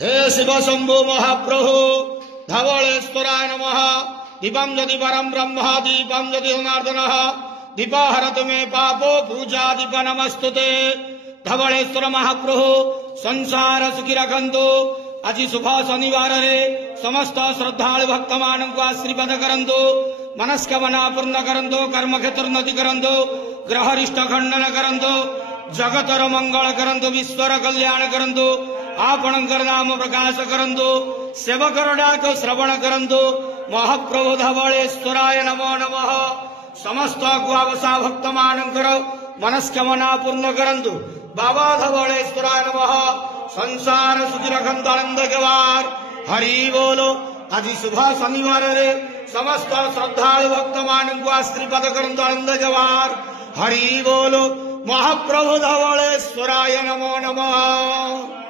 हे शिव शंभो महाप्रभु धवलेश्वराय नमः। दीपम यदि परम ब्रह्म दीपम यदि जनार्दन दीपाहरतु मे पापो पूजा दीप नमस्तुते। धवलेश्वर महाप्रभु संसार सुखी रखंतु। आज शुभ शनिवार रे समस्त श्रद्धालु भक्त मान को आशीर्वाद करंतु। मनस्कामना पूर्ण करंतु। कर्म क्षेत्र उन्नति करंतु। ग्रहरिष्ट खंडन करंतु। जगतर मंगल करंतु। विश्वर कल्याण करंतु। आपणकर नाम प्रकाश करंतु। सेवकर डाक श्रवण करंतु। महाप्रभु धवलेश्वराय नमो नमः। समस्त गुआवसा भक्त मानकर मनस्कामना पूर्ण करंतु। बाबा धवलेश्वराय नमः। संसार सुखी रखंतु आनंद केवार हरि बोलो। आज शुभ शनिवार रे समस्त श्रद्धालु भक्त मान को आशीर्वाद करंतु आनंद केवार हरि बोलो। महाप्रभु धवलेश्वराय नमो नमः।